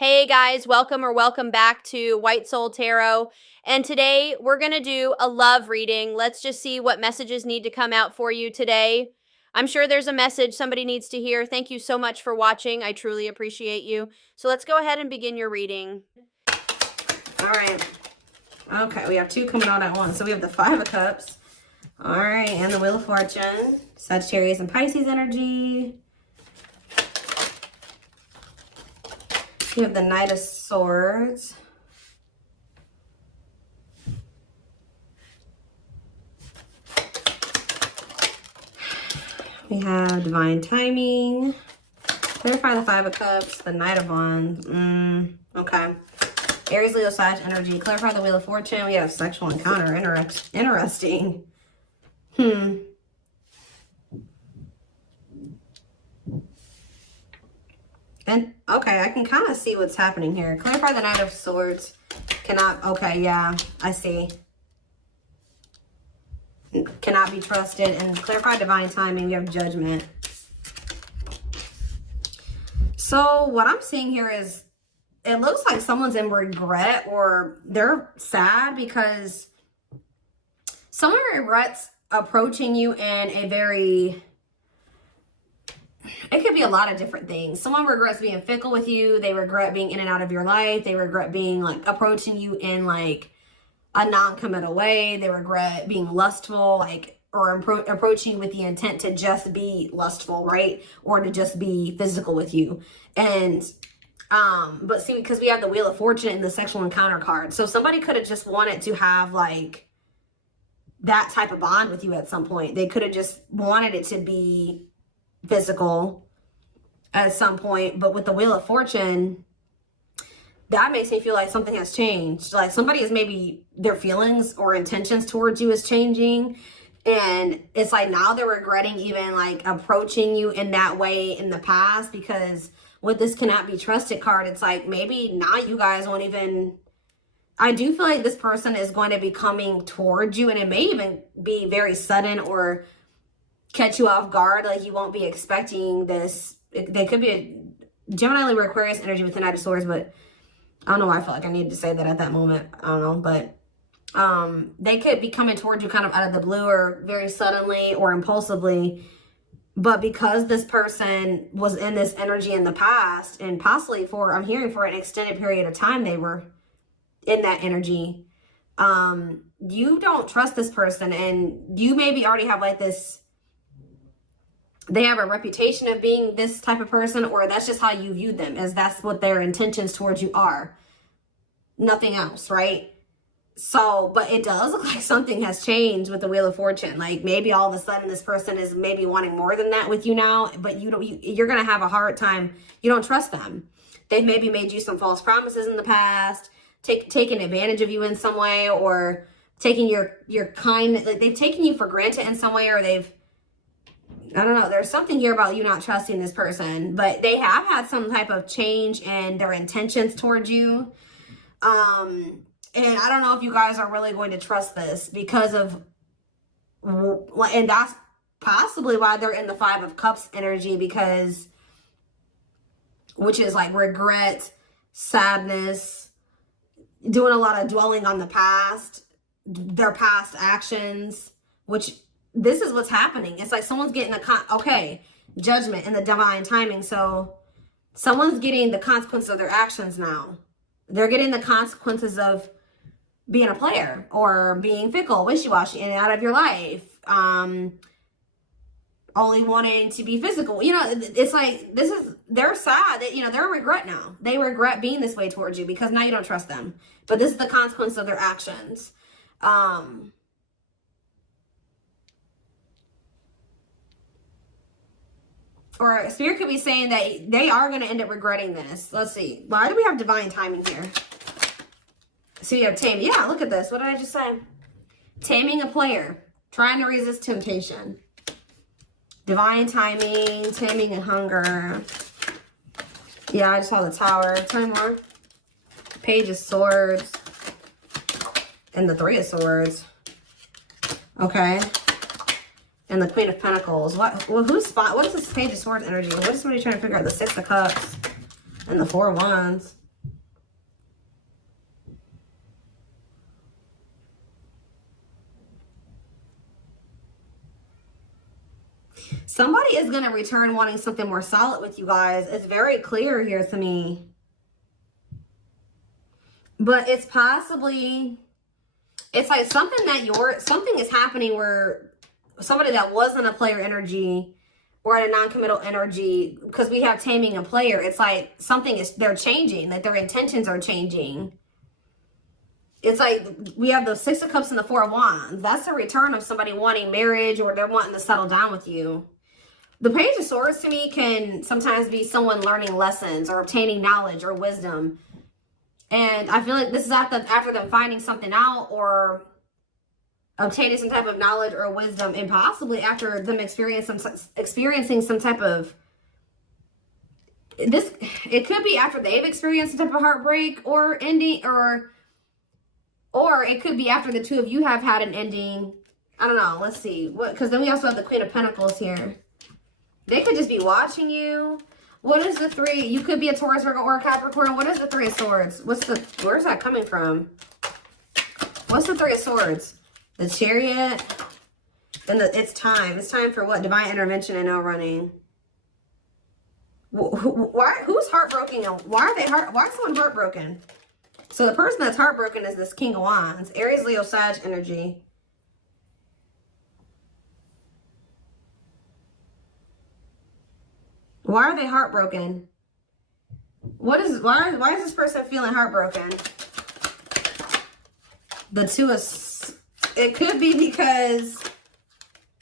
Hey guys, welcome back to White Soul Tarot. And today we're going to do a love reading. Let's just see what messages need to come out for you today. I'm sure there's a message somebody needs to hear. Thank you so much for watching. I truly appreciate you. So let's go ahead and begin your reading. All right. Okay, we have two coming out at once. So we have the Five of Cups. All right, and the Wheel of Fortune. Sagittarius and Pisces energy. We have the Knight of Swords. We have Divine Timing. Clarify the Five of Cups. The Knight of Wands. Okay. Aries, Leo, Sag energy. Clarify the Wheel of Fortune. We have Sexual Encounter. Interesting. And, okay, I can kind of see what's happening here. Clarify the Knight of Swords. Cannot, okay, yeah, I see. Cannot be trusted. And clarify Divine Timing. We have Judgment. So, what I'm seeing here is, it looks like someone's in regret or they're sad because someone regrets approaching you in a very... It could be a lot of different things. Someone regrets being fickle with you. They regret being in and out of your life. They regret being like approaching you in like a non-committal way. They regret being lustful, like, or approaching you with the intent to just be lustful, right? Or to just be physical with you. And, but see, because we have the Wheel of Fortune and the Sexual Encounter card. So somebody could have just wanted to have like that type of bond with you at some point. They could have just wanted it to be physical at some point, but with the Wheel of Fortune, that makes me feel like something has changed. Like somebody is maybe their feelings or intentions towards you is changing, and it's like now they're regretting even like approaching you in that way in the past, because with this Cannot Be Trusted card, it's like maybe now you guys won't even... I do feel like this person is going to be coming towards you, and it may even be very sudden or catch you off guard. Like you won't be expecting this. They could be a Gemini, Libra, Aquarius energy with the Knight of Swords, but I don't know why I felt like I needed to say that at that moment. I don't know, but they could be coming towards you kind of out of the blue or very suddenly or impulsively. But because this person was in this energy in the past, and possibly for, I'm hearing for an extended period of time, they were in that energy. You don't trust this person, and you maybe already have like this... They have a reputation of being this type of person, or that's just how you view them, as that's what their intentions towards you are. Nothing else, right? So, but it does look like something has changed with the Wheel of Fortune. Like maybe all of a sudden this person is maybe wanting more than that with you now, but you're going to have a hard time. You don't trust them. They've maybe made you some false promises in the past, taken advantage of you in some way, or taking your kindness. Like they've taken you for granted in some way, or they've... I don't know. There's something here about you not trusting this person, but they have had some type of change in their intentions towards you. And I don't know if you guys are really going to trust this because of, and that's possibly why they're in the Five of Cups energy, because, which is like regret, sadness, doing a lot of dwelling on the past, their past actions, which... This is what's happening. It's like someone's getting Judgment and the Divine Timing. So someone's getting the consequences of their actions now. They're getting the consequences of being a player or being fickle, wishy-washy, in and out of your life. Only wanting to be physical. You know, it's like, they're sad that, you know, they're a regret now. They regret being this way towards you because now you don't trust them. But this is the consequence of their actions. Or Spirit could be saying that they are going to end up regretting this. Let's see. Why do we have Divine Timing here? So you have Taming. Yeah, look at this. What did I just say? Taming a player. Trying to resist temptation. Divine Timing. Taming and hunger. Yeah, I just saw the Tower. Tell me more. Page of Swords. And the Three of Swords. Okay. And the Queen of Pentacles. What is this Page of Swords energy? What is somebody trying to figure out? The Six of Cups and the Four of Wands. Somebody is going to return wanting something more solid with you guys. It's very clear here to me. But it's possibly, it's like something is happening where somebody that wasn't a player energy or at a non-committal energy, because we have taming a player, it's like they're changing, like their intentions are changing. It's like we have the Six of Cups and the Four of Wands. That's a return of somebody wanting marriage, or they're wanting to settle down with you. The Page of Swords to me can sometimes be someone learning lessons or obtaining knowledge or wisdom. And I feel like this is after them finding something out or obtaining some type of knowledge or wisdom, and possibly after them experiencing some type of this. It could be after they've experienced some type of heartbreak or ending, or it could be after the two of you have had an ending. I don't know. Let's see. Because then we also have the Queen of Pentacles here. They could just be watching you. What is the three? You could be a Taurus, Virgo, or a Capricorn. What is the Three of Swords? Where's that coming from? What's the Three of Swords? The Chariot. And it's time. It's time for what? Divine intervention and no running. Who's heartbroken? Why is someone heartbroken? So the person that's heartbroken is this King of Wands. Aries, Leo, Sag energy. Why are they heartbroken? Why is this person feeling heartbroken? The Two of... It could be because...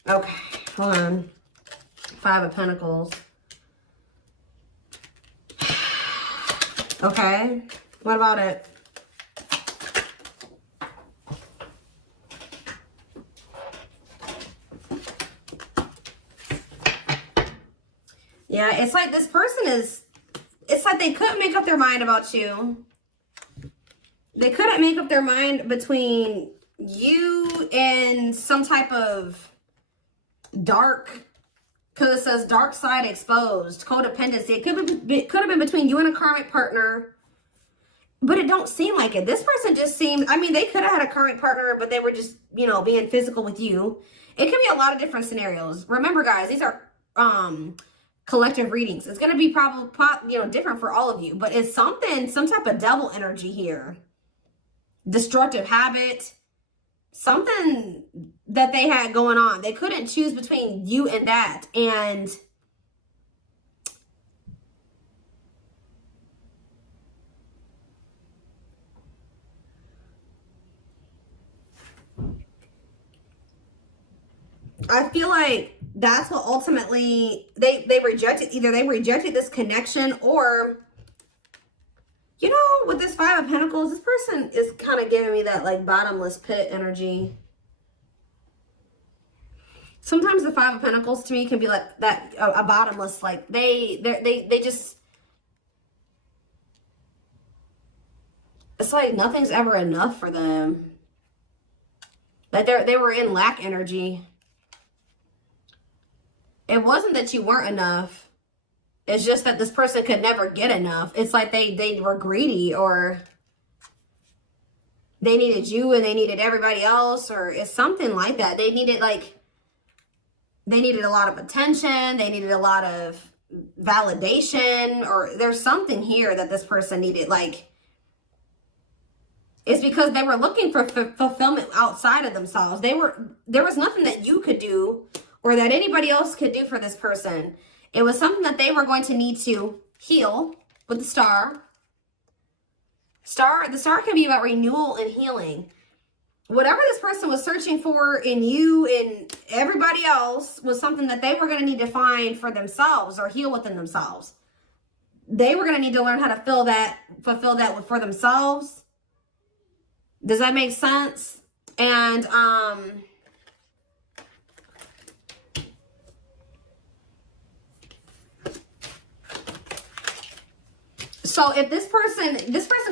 Okay, hold on. Five of Pentacles. Okay, what about it? Yeah, it's like this person is, it's like they couldn't make up their mind about you. They couldn't make up their mind between you and some type of dark, because it says dark side exposed, codependency. It could have been between you and a karmic partner, but it don't seem like it. This person just seems, I mean, they could have had a karmic partner, but they were just, you know, being physical with you. It could be a lot of different scenarios. Remember, guys, these are collective readings. It's going to be probably, you know, different for all of you, but it's some type of devil energy here. Destructive habit, something that they had going on. They couldn't choose between you and that. And I feel like that's what ultimately they rejected. Either they rejected this connection, or, you know, with this Five of Pentacles, this person is kind of giving me that like bottomless pit energy. Sometimes the Five of Pentacles to me can be like that, a bottomless, like they just, it's like nothing's ever enough for them. Like they were in lack energy. It wasn't that you weren't enough. It's just that this person could never get enough. It's like they were greedy, or they needed you and they needed everybody else, or it's something like that. They needed a lot of attention. They needed a lot of validation, or there's something here that this person needed. Like, it's because they were looking for fulfillment outside of themselves. There was nothing that you could do or that anybody else could do for this person. It was something that they were going to need to heal with the Star. The Star can be about renewal and healing. Whatever this person was searching for in you and everybody else was something that they were going to need to find for themselves or heal within themselves. They were going to need to learn how to fulfill that for themselves. Does that make sense? And so if this person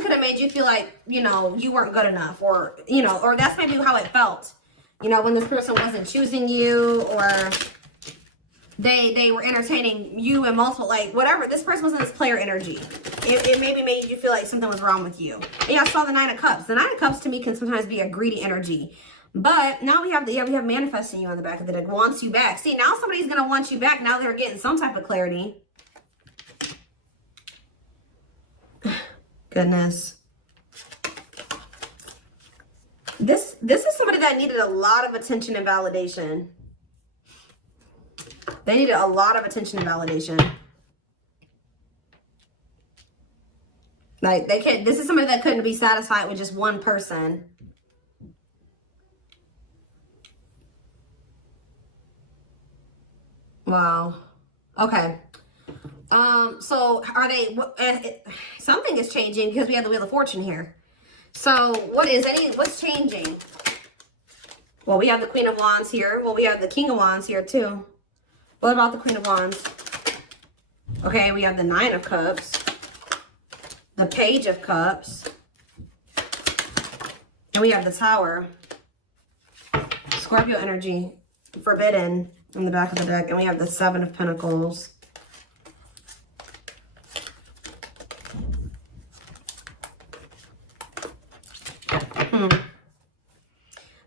could have made you feel like, you know, you weren't good enough, or, you know, or that's maybe how it felt, you know, when this person wasn't choosing you, or they were entertaining you and multiple, like, whatever. This person was in this player energy. It maybe made you feel like something was wrong with you. And yeah, I saw the Nine of Cups. The Nine of Cups to me can sometimes be a greedy energy. But now we have we have manifesting you on the back of the deck. Wants you back. See, now somebody's going to want you back. Now they're getting some type of clarity. Goodness. This is somebody that needed a lot of attention and validation. They needed a lot of attention and validation. Like, they can't, this is somebody that couldn't be satisfied with just one person. Wow. Okay. So are they, something is changing because we have the Wheel of Fortune here. So what's changing? Well, we have the Queen of Wands here. Well, we have the King of Wands here too. What about the Queen of Wands? Okay, we have the Nine of Cups. The Page of Cups. And we have the Tower. Scorpio energy. Forbidden in the back of the deck. And we have the Seven of Pentacles.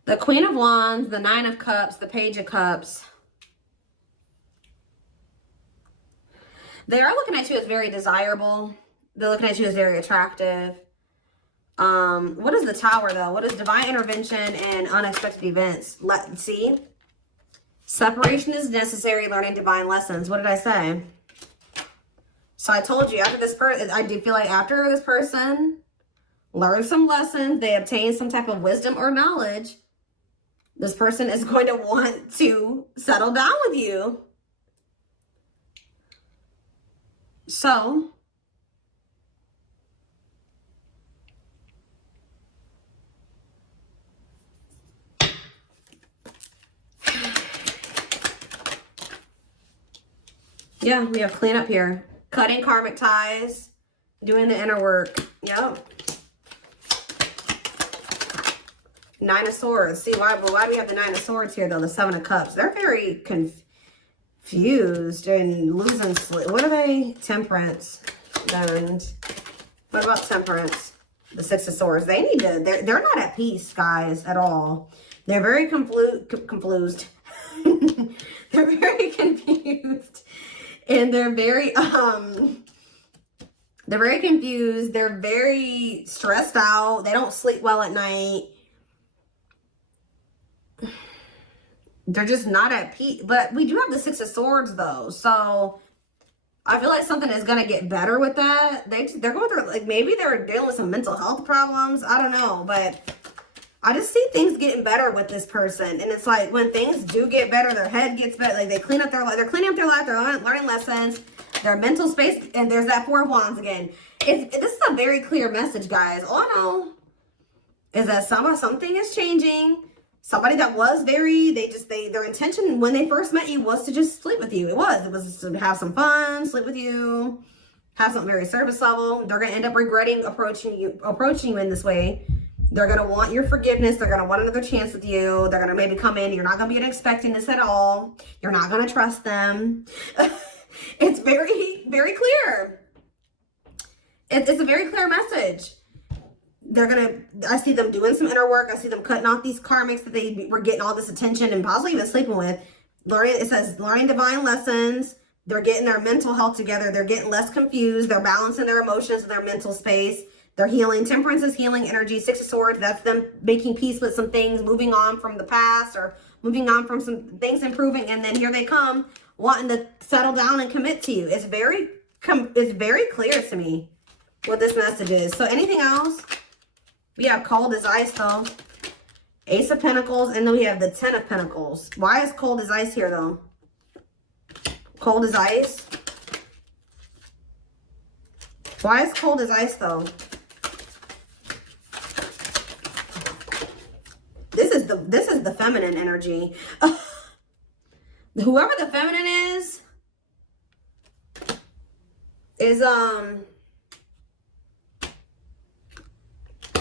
The Queen of Wands, the Nine of Cups, the Page of Cups. They are looking at you as very desirable. They're looking at you as very attractive. What is the Tower, though? What is divine intervention and unexpected events? Let's see. Separation is necessary, learning divine lessons. What did I say? So I told you, after this person, I do feel like after this person learns some lessons, they obtain some type of wisdom or knowledge, this person is going to want to settle down with you. So, yeah, we have cleanup here. Cutting karmic ties, doing the inner work. Yep. Nine of Swords. See, why do we have the Nine of Swords here, though? The Seven of Cups. They're very confused and losing sleep. What are they? Temperance. And what about Temperance? The Six of Swords. They need to, they're not at peace, guys, at all. They're very confused. They're very confused. And they're very confused. They're very stressed out. They don't sleep well at night. They're just not at peace. But we do have the Six of Swords, though. So I feel like something is going to get better with that. They're going through, like, maybe they're dealing with some mental health problems. I don't know. But I just see things getting better with this person. And it's like when things do get better, their head gets better. Like, they clean up their life. They're cleaning up their life. They're learning lessons. Their mental space. And there's that Four of Wands again. This is a very clear message, guys. All I know is that something is changing. Somebody that was very, their intention when they first met you was to just sleep with you. It was to have some fun, sleep with you, have something very surface level. They're going to end up regretting approaching you in this way. They're going to want your forgiveness. They're going to want another chance with you. They're going to maybe come in. You're not going to be expecting this at all. You're not going to trust them. It's very, very clear. It's a very clear message. I see them doing some inner work. I see them cutting off these karmics that they were getting all this attention and possibly even sleeping with. It says learning divine lessons. They're getting their mental health together. They're getting less confused. They're balancing their emotions and their mental space. They're healing. Temperance is healing energy. Six of Swords, that's them making peace with some things, moving on from the past or moving on from some things improving. And then here they come wanting to settle down and commit to you. It's very clear to me what this message is. So anything else? We have cold as ice, though. Ace of Pentacles, and then we have the Ten of Pentacles. Why is cold as ice here, though? Cold as ice? Why is cold as ice, though? This is the feminine energy. Whoever the feminine is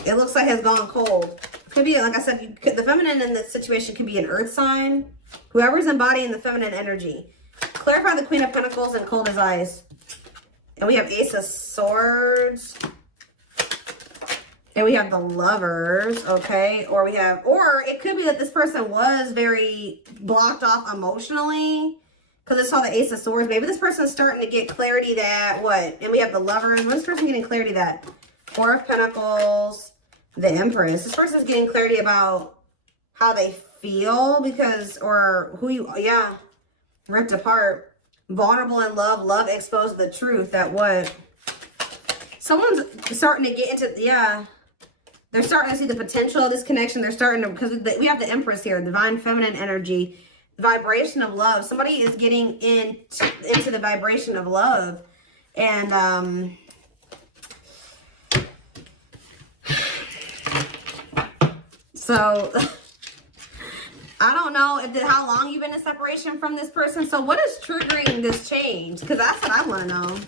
it looks like has gone cold. Could be, like I said, the feminine in this situation could be an earth sign. Whoever's embodying the feminine energy. Clarify the Queen of Pentacles and cold as ice. And we have Ace of Swords. And we have the Lovers, okay? Or it could be that this person was very blocked off emotionally because I saw the Ace of Swords. Maybe this person's starting to get clarity that, what? And we have the Lovers. What is this person getting clarity that? Four of Pentacles, the Empress. This person's getting clarity about how they feel because, or who you, yeah, ripped apart. Vulnerable in love, love exposed the truth that what? Someone's starting to get into, yeah. They're starting to see the potential of this connection. They're starting to, because we have the Empress here, divine feminine energy, vibration of love. Somebody is getting into the vibration of love. And, so I don't know how long you've been in separation from this person. So what is triggering this change? Because that's what I want to know.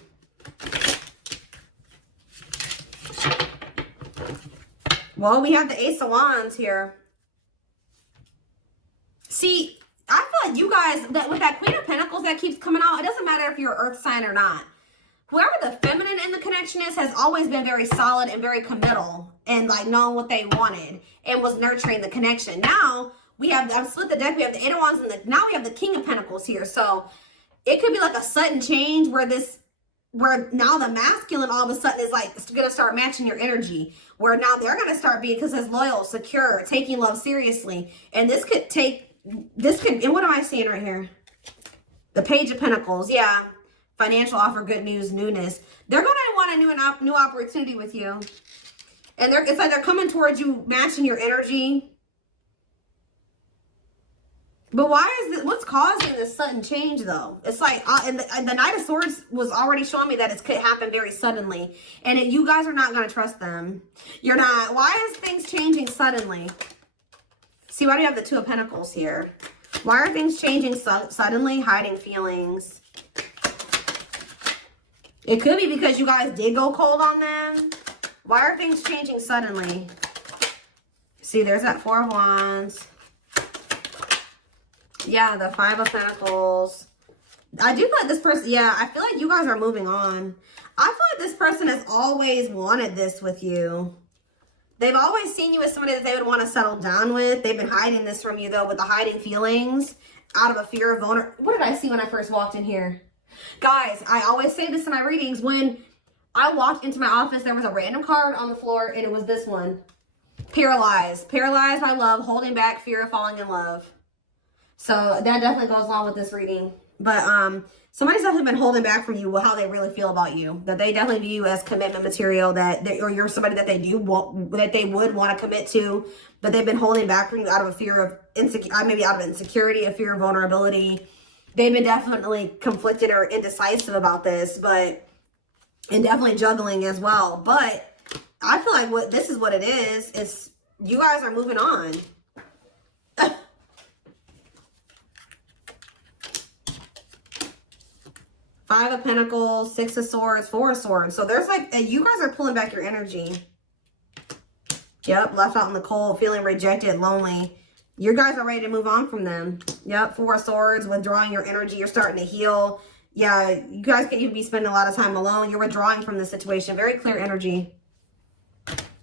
Well, we have the Ace of Wands here. See, I feel like you guys, with that Queen of Pentacles that keeps coming out, it doesn't matter if you're an earth sign or not. Whoever the feminine in the connection is has always been very solid and very committal and like knowing what they wanted and was nurturing the connection. Now we have, I've split the deck, we have the Eight of Wands and now we have the King of Pentacles here. So it could be like a sudden change where now the masculine all of a sudden is like gonna start matching your energy, where now they're gonna start being, because it's loyal, secure, taking love seriously. And and what am I seeing right here? The Page of Pentacles, yeah. Financial offer, good news, newness. They're gonna want a new opportunity with you. And it's like they're coming towards you, matching your energy. But why is this, what's causing this sudden change though? It's like, and the Knight of Swords was already showing me that it could happen very suddenly. And you guys are not going to trust them. You're not. Why is things changing suddenly? See, why do you have the Two of Pentacles here? Why are things changing suddenly? Hiding feelings. It could be because you guys did go cold on them. Why are things changing suddenly? See, there's that Four of Wands. Yeah, the Five of Pentacles. I do feel like this person, yeah, I feel like you guys are moving on. I feel like this person has always wanted this with you. They've always seen you as somebody that they would want to settle down with. They've been hiding this from you, though, with the hiding feelings out of a fear of vulnerability. What did I see when I first walked in here? Guys, I always say this in my readings. When I walked into my office, there was a random card on the floor, and it was this one. Paralyzed. Paralyzed by love, holding back, fear of falling in love. So that definitely goes along with this reading. But somebody's definitely been holding back from you how they really feel about you. That they definitely view you as commitment material, or you're somebody that they would want to commit to, but they've been holding back from you out of a fear of maybe out of insecurity, a fear of vulnerability. They've been definitely conflicted or indecisive about this, and definitely juggling as well. But I feel like this is what it is you guys are moving on. Five of Pentacles, Six of Swords, Four of Swords. So there's like, you guys are pulling back your energy. Yep, left out in the cold, feeling rejected, lonely. You guys are ready to move on from them. Yep, Four of Swords, withdrawing your energy. You're starting to heal. Yeah, you guys can even be spending a lot of time alone. You're withdrawing from the situation. Very clear energy.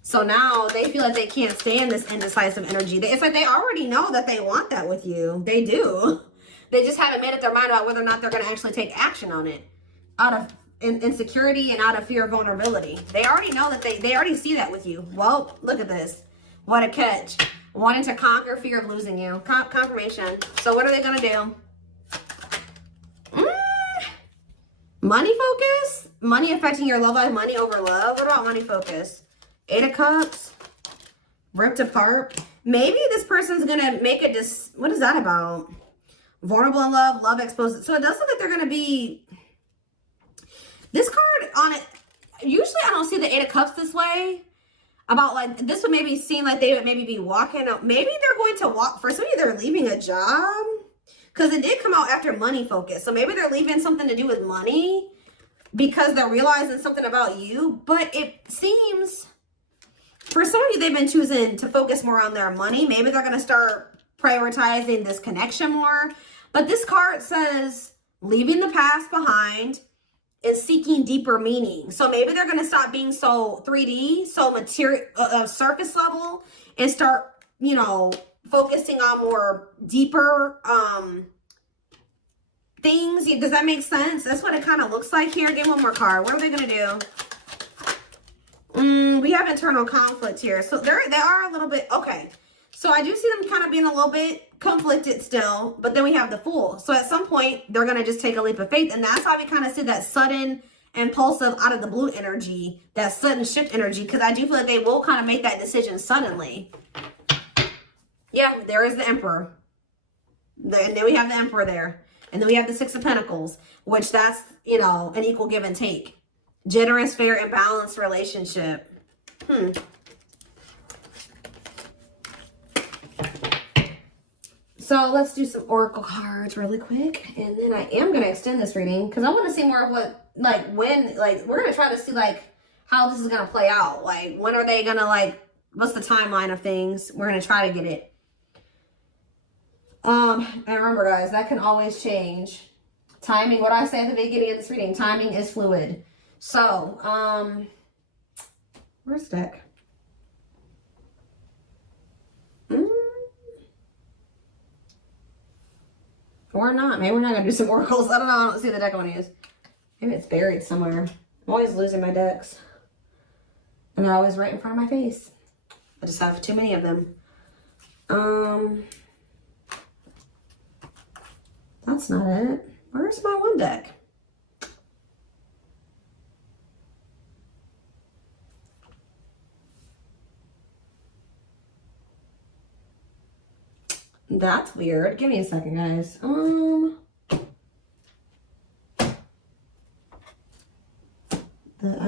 So now they feel like they can't stand this indecisive energy. It's like they already know that they want that with you. They do. They just haven't made up their mind about whether or not they're going to actually take action on it. Out of insecurity and out of fear of vulnerability. They already know that they already see that with you. Well, look at this. What a catch. Wanting to conquer fear of losing you. Confirmation. So what are they going to do? Money focus? Money affecting your love life. Money over love. What about money focus? Eight of Cups. Ripped apart. Maybe this person's going to make what is that about? Vulnerable in love, love exposed. So it does look like they're going to be, this card on it, usually I don't see the Eight of Cups this way. About like, this would maybe seem like they would maybe be walking out. Maybe they're going to walk, for some of you they're leaving a job. Because it did come out after money focus. So maybe they're leaving something to do with money. Because they're realizing something about you. But it seems, for some of you they've been choosing to focus more on their money. Maybe they're going to start prioritizing this connection more. But this card says leaving the past behind. and seeking deeper meaning. So maybe they're going to stop being so 3D, so material, surface level, and start, you know, focusing on more deeper things. Does that make sense? That's what it kind of looks like here. Get one more card. What are they going to do? We have internal conflict here. So they are a little bit, okay. So I do see them kind of being a little bit conflicted still, but then we have the Fool. So at some point, they're going to just take a leap of faith. And that's why we kind of see that sudden, impulsive, out of the blue energy, that sudden shift energy, because I do feel like they will kind of make that decision suddenly. Yeah, there is the Emperor. And then we have the Emperor there. And then we have the Six of Pentacles, which that's, you know, an equal give and take. Generous, fair, and balanced relationship. So let's do some oracle cards really quick. And then I am going to extend this reading because I want to see more of what, like, when, like, we're going to try to see, like, how this is going to play out. Like, when are they going to, like, what's the timeline of things? We're going to try to get it. And remember, guys, that can always change. Timing, what I say at the beginning of this reading, timing is fluid. So, where's the deck? Or not. Maybe we're not going to do some oracles. I don't know. I don't see the deck I want to use. Maybe it's buried somewhere. I'm always losing my decks. And they're always right in front of my face. I just have too many of them. That's not it. Where's my one deck? That's weird. Give me a second, guys. I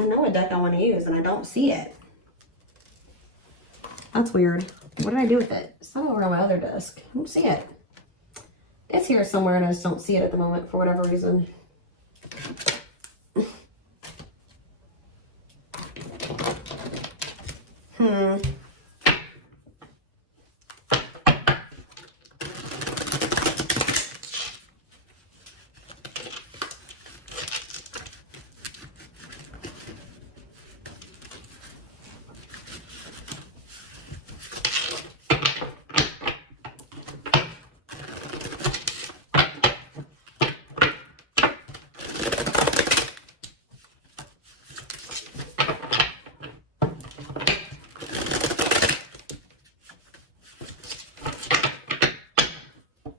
know a deck I want to use and I don't see it. That's weird. What did I do with it? It's not over on my other desk. I don't see it. It's here somewhere and I just don't see it at the moment for whatever reason.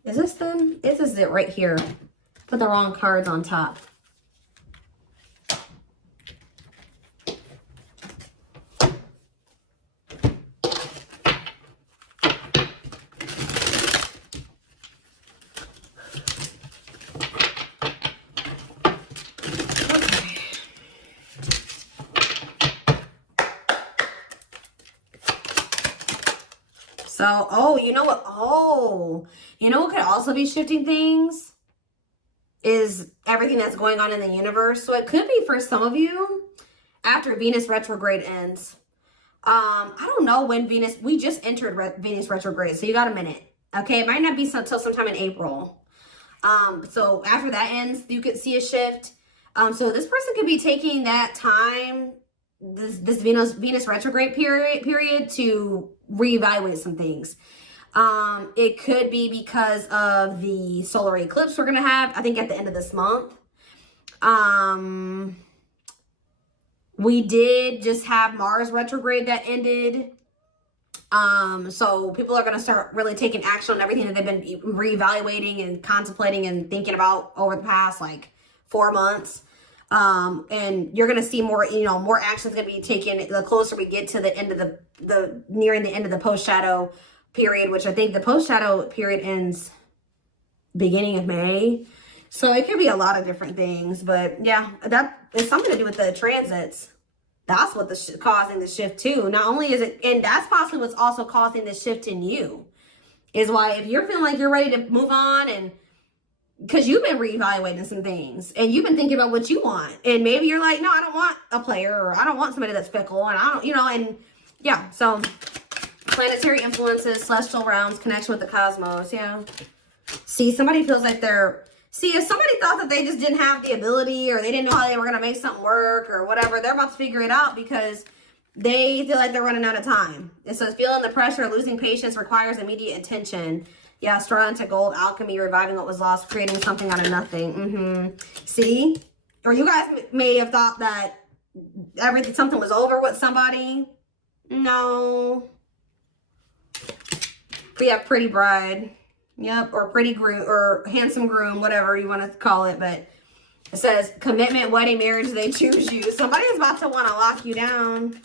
Is this them? This is it right here. Put the wrong cards on top. So, oh, you know what? Oh, you know what could also be shifting things? Is everything that's going on in the universe. So it could be for some of you after Venus retrograde ends. I don't know when Venus, we just entered Venus retrograde. So you got a minute. Okay. It might not be until sometime in April. So after that ends, you could see a shift. So this person could be taking that time, this Venus retrograde period to reevaluate some things. It could be because of the solar eclipse we're gonna have, I think, at the end of this month. We did just have Mars retrograde that ended. So people are gonna start really taking action on everything that they've been reevaluating and contemplating and thinking about over the past like 4 months. And you're going to see more, you know, more action's going to be taken the closer we get to the end of nearing the end of the post-shadow period, which I think the post-shadow period ends beginning of May. So it could be a lot of different things, but yeah, that is something to do with the transits. That's what causing the shift too. Not only is it, and that's possibly what's also causing the shift in you, is why if you're feeling like you're ready to move on, and because you've been reevaluating some things and you've been thinking about what you want, and maybe you're like, no, I don't want a player, or I don't want somebody that's fickle, and I don't, you know, and yeah, so planetary influences, celestial realms, connection with the cosmos. Yeah. See, somebody feels like they're See, if somebody thought that they just didn't have the ability or they didn't know how they were going to make something work or whatever, they're about to figure it out because they feel like they're running out of time. It says, feeling the pressure, losing patience requires immediate attention. Yeah, straw into gold, alchemy, reviving what was lost, creating something out of nothing. See? Or you guys may have thought that something was over with somebody. No. We have pretty bride. Yep, or pretty groom, or handsome groom, whatever you want to call it. But it says, commitment, wedding, marriage, they choose you. Somebody's about to want to lock you down.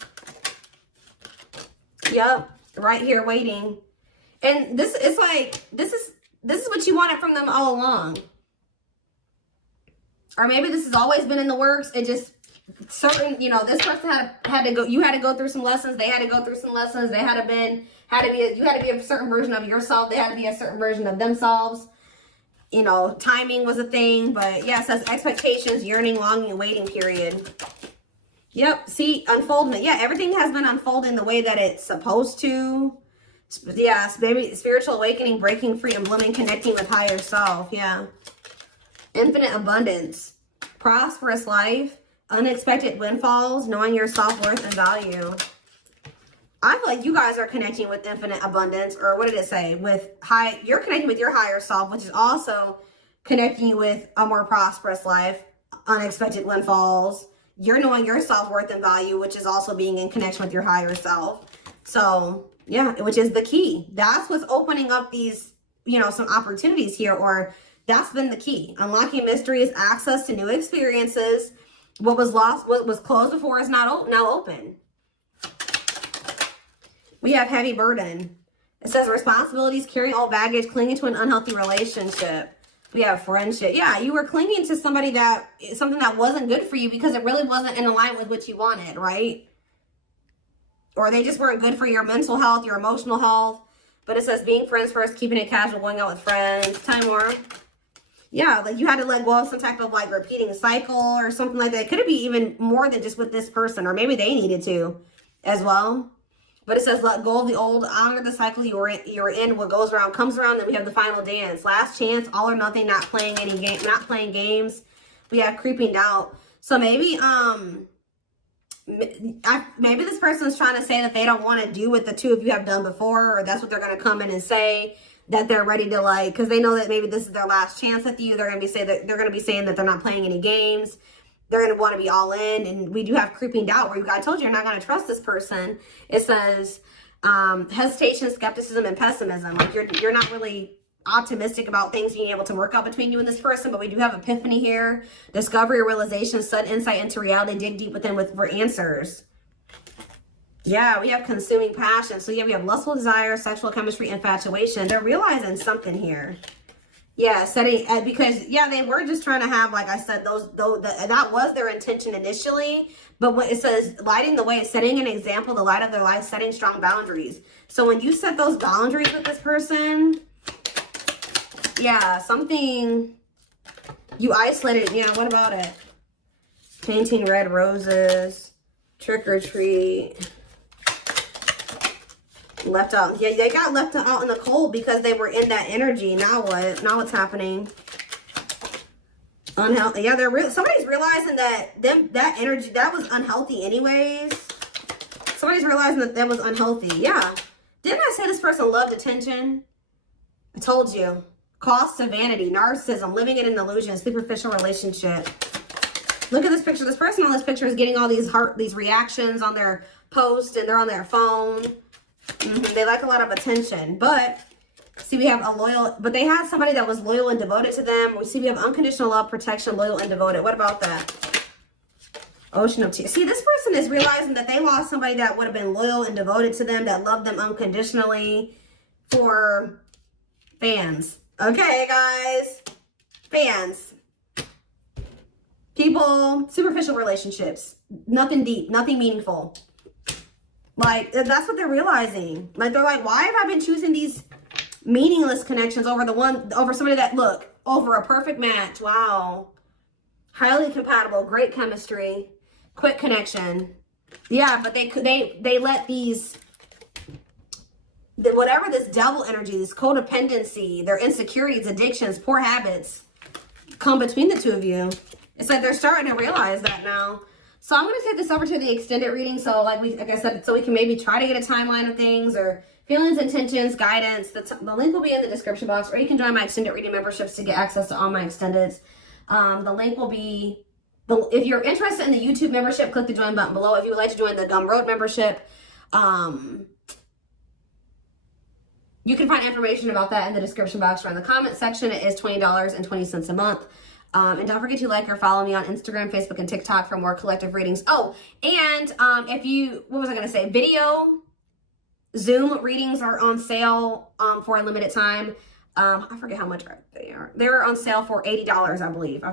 Yep, right here waiting. And this is like, this is what you wanted from them all along. Or maybe this has always been in the works. It just, certain, you know, this person had to go, you had to go through some lessons. They had to go through some lessons. They you had to be a certain version of yourself. They had to be a certain version of themselves. You know, timing was a thing. But yeah, it says expectations, yearning, longing, waiting period. Yep, see, unfoldment. Yeah, everything has been unfolding the way that it's supposed to. Yeah, maybe spiritual awakening, breaking free and blooming, connecting with higher self. Yeah. Infinite abundance, prosperous life, unexpected windfalls, knowing your self-worth and value. I feel like you guys are connecting with infinite abundance, or what did it say? You're connecting with your higher self, which is also connecting you with a more prosperous life, unexpected windfalls. You're knowing your self-worth and value, which is also being in connection with your higher self. So yeah, which is the key. That's what's opening up these, you know, some opportunities here, or that's been the key. Unlocking mysteries, access to new experiences. What was lost, what was closed before is now open. We have heavy burden. It says responsibilities, carrying old baggage, clinging to an unhealthy relationship. We have friendship. Yeah, you were clinging to something that wasn't good for you because it really wasn't in alignment with what you wanted, right? Or they just weren't good for your mental health, your emotional health. But it says being friends first, keeping it casual, going out with friends. Time more. Yeah, like you had to let go of some type of like repeating cycle or something like that. Could it be even more than just with this person? Or maybe they needed to as well. But it says, let go of the old, honor the cycle you were in. What goes around comes around. Then we have the final dance. Last chance, all or nothing, not playing games. We have creeping doubt. So maybe, maybe this person's trying to say that they don't want to do what the two of you have done before, or that's what they're going to come in and say, that they're ready to like, because they know that maybe this is their last chance with you. They're going to be saying that they're not playing any games. They're going to want to be all in. And we do have creeping doubt where I told you you're not going to trust this person. It says hesitation, skepticism, and pessimism. Like you're not really optimistic about things being able to work out between you and this person. But we do have epiphany here. Discovery or realization, sudden insight into reality, dig deep within for answers. Yeah, we have consuming passion. So yeah, we have lustful desire, sexual chemistry, infatuation. They're realizing something here. Yeah, because yeah, they were just trying to have, like I said, that was their intention initially. But what it says, lighting the way, setting an example, the light of their life, setting strong boundaries. So when you set those boundaries with this person, yeah, something you isolated. Yeah, what about it? Painting red roses, trick or treat. Left out. Yeah, they got left out in the cold because they were in that energy. Now what? Now what's happening? Unhealthy. Yeah, somebody's realizing that that energy that was unhealthy anyways. Somebody's realizing that was unhealthy. Yeah. Didn't I say this person loved attention? I told you. Cost to vanity, narcissism, living in an illusion, superficial relationship. Look at this picture. This person on this picture is getting all these reactions on their post, and they're on their phone. They like a lot of attention, but see, we have but they had somebody that was loyal and devoted to them. We see we have unconditional love, protection, loyal and devoted. What about that? Ocean of tears. See, this person is realizing that they lost somebody that would have been loyal and devoted to them, that loved them unconditionally. For fans. Okay, guys. Fans. People, superficial relationships. Nothing deep, nothing meaningful. Like, that's what they're realizing. Like, they're like, why have I been choosing these meaningless connections over somebody that, look, over a perfect match? Wow. Highly compatible, great chemistry, quick connection. Yeah, but they let whatever this devil energy, this codependency, their insecurities, addictions, poor habits, come between the two of you. It's like they're starting to realize that now. So I'm going to take this over to the extended reading. So like I said, so we can maybe try to get a timeline of things or feelings, intentions, guidance. The link will be in the description box, or you can join my extended reading memberships to get access to all my extendeds. The link will be, if you're interested in the YouTube membership, click the join button below. If you would like to join the Gumroad membership, you can find information about that in the description box or in the comment section. It is $20.20 a month. And don't forget to like or follow me on Instagram, Facebook, and TikTok for more collective readings. Oh, and what was I going to say? Video Zoom readings are on sale for a limited time. I forget how much they are. They're on sale for $80, I believe.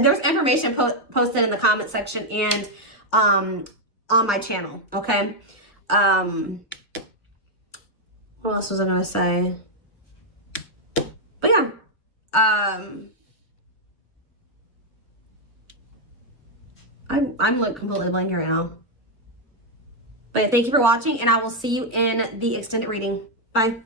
There's information posted in the comment section and on my channel, okay? What else was I going to say? But yeah. I'm like completely blank right now. But thank you for watching, and I will see you in the extended reading. Bye.